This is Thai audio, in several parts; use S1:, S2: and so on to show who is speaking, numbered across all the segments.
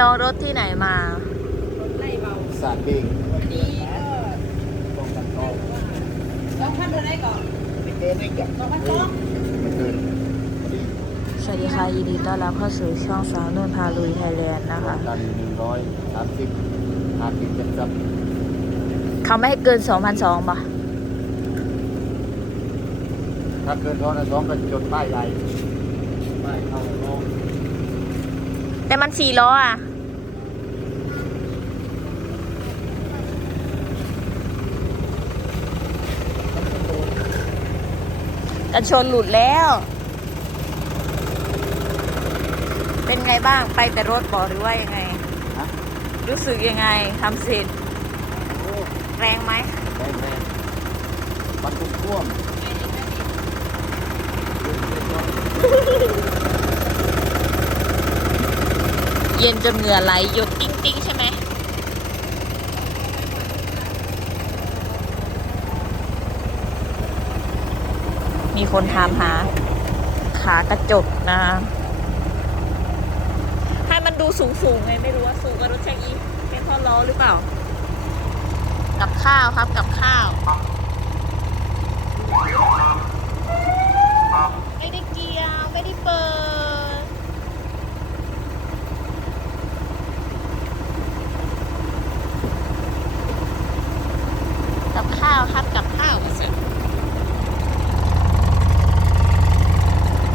S1: รอรถที่ไหนมา รถ
S2: ไล่เบา
S3: สารบิง
S2: อันนี้ก็
S3: ตรงกันต่อ
S2: สองพันเท่าไรก่อน
S3: เกินไม่จับ
S2: สองพันสอง
S3: ไม่เกินพอดี
S1: สวัสดีค่ะ ยินดีต้อนรับเข้าสู่ช่องสาวนุ่นพาลุยไทยแลนด์นะคะ
S3: กันหนึ่งร้อยสามสิบห้าสิบเจ็ดสิบ
S1: เขาไม่ให้เกิน2,200ป่ะ
S3: ถ้าเกินร้อยละสองก็จดป้ายใหญ่ป้ายเข้าลง
S1: แต่มันสี่ล้ออะ กันชนหลุดแล้ว เป็นไงบ้าง ไปแต่รถบอกหรือว่ายังไง
S3: ฮะ
S1: รู้สึกยังไงทำเสร็จ
S3: โอ้
S1: แรงไหม
S3: แรงแรงมันตุ้มท่วม
S1: เย็นจนเหงื่อไหลหยดติ้งติ้งๆใช่ไหมมีคนถามหา ขากระจกนะ ให้มันดูสูงสูงๆไงไม่รู้ว่าสูงกว่ารถแช่อีแค่ท่อล้อหรือเปล่า กับข้าวครับกับข้าวไม่ได้เกียร์ไม่ได้เปิด กับข้าวครับกับข้าวมาสิ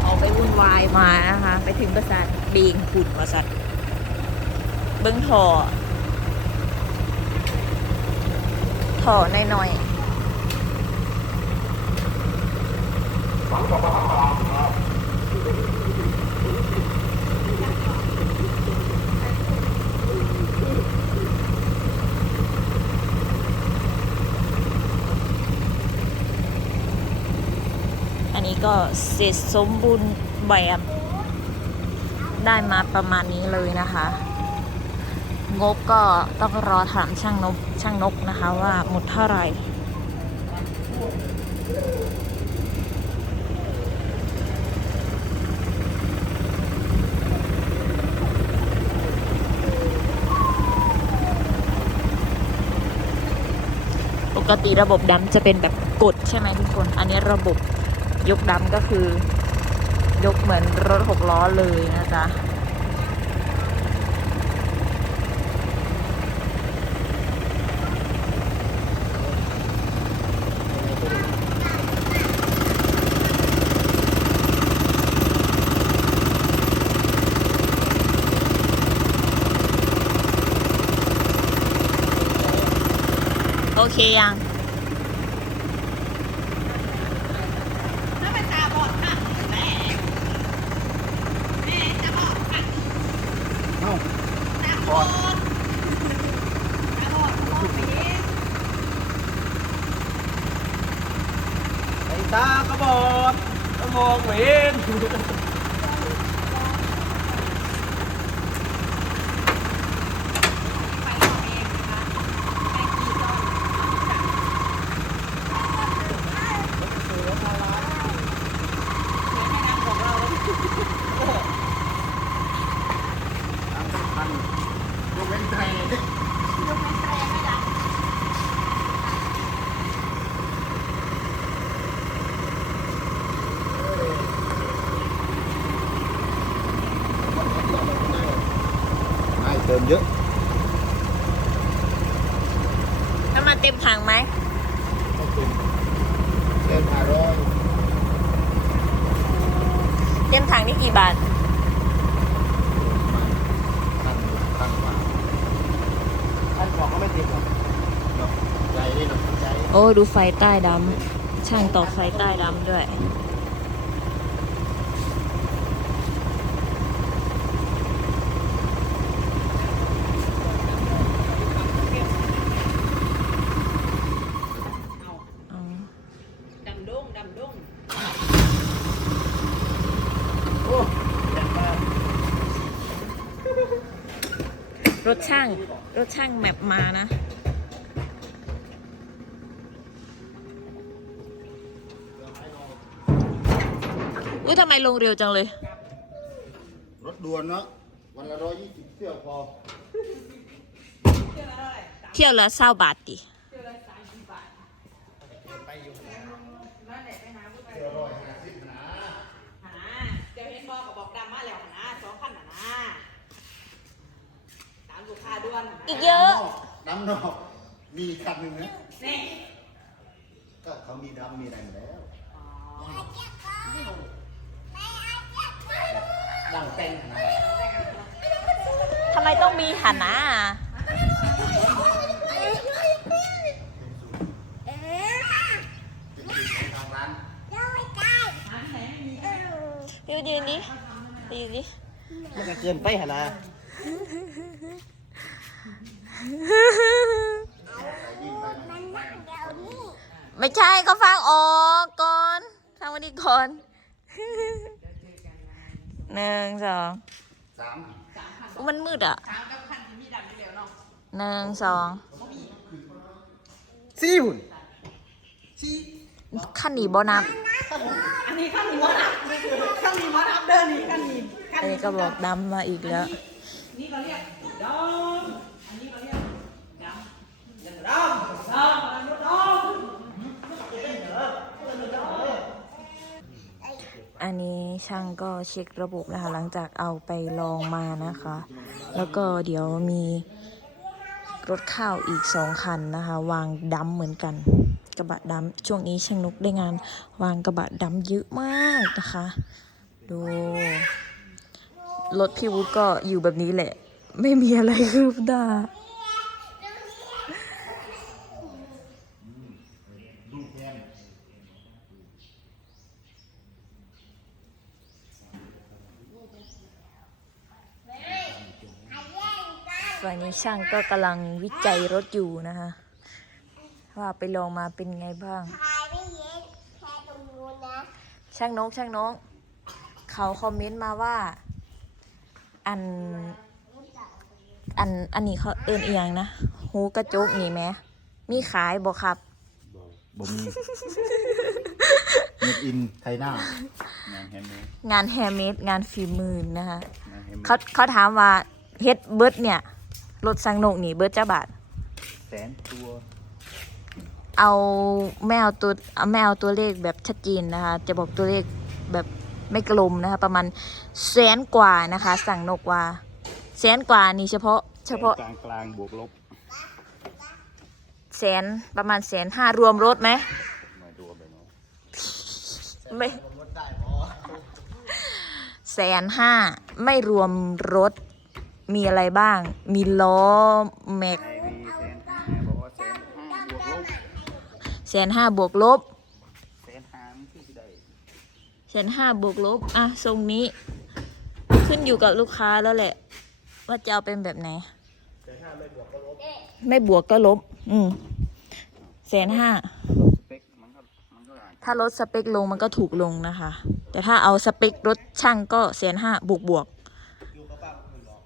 S1: ออกไปวุ่นวายมานะคะ ไปถึงประสาทเบงขุดประสาทเบิ้งถอถอหน่อยๆ ก็เสร็จสมบูรณ์แบบได้มาประมาณนี้เลยนะคะ งบก็ต้องรอถามช่างนกช่างนกนะคะว่าหมดเท่าไหร่ปกติระบบดำจะเป็นแบบกดใช่ไหมทุกคน อันนี้ระบบ ยกดำก็คือ ยกเหมือนรถหกล้อเลยนะจ๊ะโอเคยัง
S2: ถ้าเป็นตาบอดค่ะแม่แม่ตาบอดค่ะ
S3: เอ้า
S2: ตาบอดตาบอดมองไม่เห็น
S4: ไอ้ตาก็บอก็มองไม่เห็น
S2: ไปต่อเองนะคะแม่กี่ตอนเสียงในนามของเรา
S3: ทางสำคัญยกเว้นไทย
S2: ยกเว้นแตรไม่ดัง
S3: ให้เติมเยอะ
S1: น้ำมันเต็มถังไหม
S3: ไม่เต็มเติมห้าร้อย
S1: เต็มถังนี่กี่บาท
S3: ขั้นขั้นกว่าขั้นกว่าก็ไม่เต็มหรอกเนาะใจนี่เนาะใจ
S1: โอ้ดูไฟใต้ดำช่างต่อไฟใต้ดำด้วย
S2: ดำดงดำดง
S3: โอ้แรงมาก
S1: รถช่าง รถช่างแมปมานะ อุ้ยทำไมลงเร็วจังเลย
S3: รถด่วนเนาะวันละร้อยยี่สิบเที่ยวพอ
S2: เชื่อแล้วเลยสาม
S1: เที่ยวละเศร้าบาทดิ
S2: เชื่อแล้วสามสิบบาท
S4: ไปอยู่นะ
S2: นั่นแหละไปหาผู้ไป
S3: เที่ยวร้อยห้าสิบนะ
S2: หาเดี๋ยวเห็นบอกกับบอกดำมาแล้วหาสองพันหาตามลูกค้าด้วนหา
S1: อีกเยอะ
S3: น้ำนอกมีคันหนึ่งนะ
S2: นี่
S3: ก็เขามีดำมีอะไรอยู่แล้ว
S2: อ๋อ
S3: ดังแป้งนะ
S1: ทำไมต้องมีหันนะ
S3: เป็นสูตรของทางร้าน
S2: หาที่ไหนไม่มี
S1: ยืนยืนดิยืนดิ
S4: มันก็เกินไปหนนะ
S3: แต่ยิ่งไปมัน
S1: ไม่ใช่ก็ฟังออกก่อนฟังวันนี้ก่อน หนึ่งสอง
S3: สาม
S2: สามพัน
S1: อุ๊ยมันมืดอะ
S2: สามกับพันที่มีดำอยู่แล้วเนาะ
S1: หนึ่งสอง
S4: สี่หุ่นสี่
S1: ขั้นหนีบอนับ
S2: อันนี้ข้างนี้มอนับข้างนี้มอนับเดินนี่ข้างนี้ข้าง
S1: อัน
S2: นี้
S1: นี้ก็บอกดำมาอีกแล้ว
S2: นี่เราเรียกดำอันนี้เราเรียกดำ
S4: ยังด
S2: ดำดำอันนี้ดำ
S1: อันนี้ช่างก็เช็คระบบนะคะ หลังจากเอาไปลองมานะคะ แล้วก็เดี๋ยวมีรถข้าวอีกสองคันนะคะ วางดำเหมือนกัน กระบะดำช่วงนี้ช่างนกได้งาน วางกระบะดำเยอะมากนะคะ ดูรถพี่วุฒิก็อยู่แบบนี้แหละ ไม่มีอะไรคืบหน้า
S3: ลูกแทน
S1: ฝั่งนี้ช่างก็กำลังวิจัยรถอยู่นะคะว่าไปลองมาเป็นไงบ้าง
S5: ถ่ายไม่เย็นแค่ตรงนู้นนะ
S1: ช่างนกช่างนกเขาคอมเมนต์มาว่า อัน อันอันนี้เขาเอินเอียงนะหูกระจกนี่ไหมมีขายบ่ครับ
S3: บ่มีเมดอินไทยหน้างานแฮนด์เมด
S1: งานแฮมเมดงานฝีมือนะคะ
S3: งานแฮนด์เมด
S1: เขาเขาถามว่าเฮ็ดเบิร์ดเนี่ย รถสังนกนี่เบิร์ดจ้าบาท
S3: แสนตัว
S1: เอาไม่เอาตัวเอาไม่เอาตัวเลขแบบชัดเจนนะคะ จะบอกตัวเลขแบบไม่กลมนะคะ ประมาณแสนกว่านะคะ สั่งนกว่าแสนกว่านี่เฉพาะ เฉพาะ
S3: กลางกลางบวกลบ
S1: แสนประมาณแสนห้ารวมรถไหม
S3: มาดูไปเนาะ
S1: ไม่ำ
S4: รถได้พอ
S1: แสนห้าไม่รวมรถ มีอะไรบ้าง มีล้อแม็ก
S3: แสนห้าบวกลบ
S1: แสนห้าบวกลบ
S3: อะ
S1: ทรงนี้ ขึ้นอยู่กับลูกค้าแล้วแหละ ว่าจะเอาเป็นแบบไหนไม่บวกก็ลบ อืมแสนห้า
S3: สเปคมันก็มันก็อา
S1: ถ้าลดสเปคลงมันก็ถูกลงนะคะ แต่ถ้าเอาสเปครถช่างก็แสนห้าบวกบวก
S4: อยู่กับป้าคุณหรอ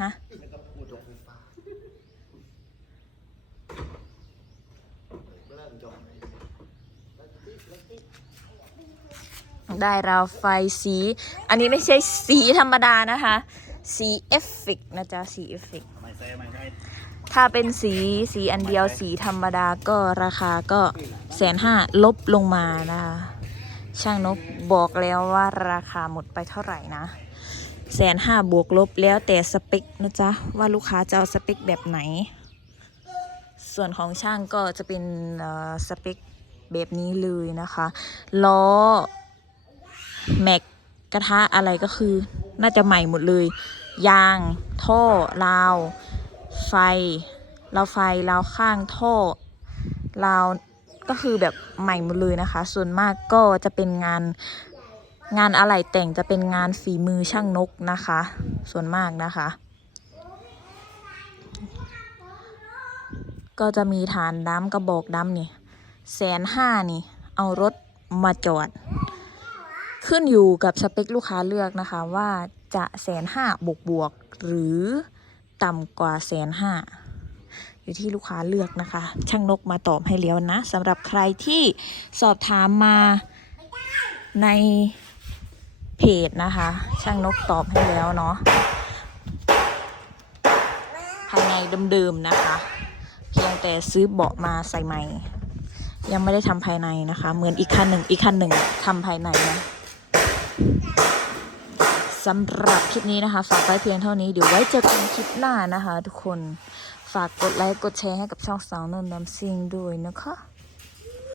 S1: ฮะ
S4: แล้วก็พูดรถไฟฟ้าเริ่มจอด
S1: ได้ราวไฟสี อันนี้ไม่ใช่สีธรรมดานะคะ สีเอฟเฟกนะจ๊ะ สีเอฟเฟกถ้าเป็นสีสีอันเดียวสีธรรมดาก็ราคาก็แสนห้าลบลงมานะคะ ช่างนกบอกแล้วว่าราคาหมดไปเท่าไหร่นะ แสนห้าบวกลบแล้วแต่สเปคนะจ๊ะ ว่าลูกค้าจะเอาสเปคแบบไหน ส่วนของช่างก็จะเป็นสเปคแบบนี้เลยนะคะ ล้อ แม็กกระทะอะไรก็คือ น่าจะใหม่หมดเลย ยาง ท่อราว ไฟราวไฟราวข้างท่อราวก็คือแบบใหม่หมดเลยนะคะ ส่วนมากก็จะเป็นงาน งานอะไหล่แต่งจะเป็นงานฝีมือช่างนกนะคะ ส่วนมากนะคะ ก็จะมีฐานดำกระบอกดำนี่แสนห้านี่ เอารถมาจอด ขึ้นอยู่กับสเปคลูกค้าเลือกนะคะว่าจะแสนห้าบวกบวกหรือต่ำกว่าแสนห้าอยู่ที่ลูกค้าเลือกนะคะ ช่างนกมาตอบให้แล้วนะสำหรับใครที่สอบถามมาใน เพจนะคะ ช่างนกตอบให้แล้วเนาะเดิมๆนะคะ เพียงแต่ซื้อเบาะมาใส่ใหม่ ยังไม่ได้ทำภายในนะคะ เหมือนอีกคันหนึ่งอีกคันหนึ่งทำภายในนะสำหรับคลิปนี้นะคะ ฝากไว้เพียงเท่านี้เดี๋ยวไว้เจอกันคลิปหน้านะคะ ทุกคนฝากกดไลค์กดแชร์ให้กับช่องสาวนนท์น้ำซิงด้วยนะคะ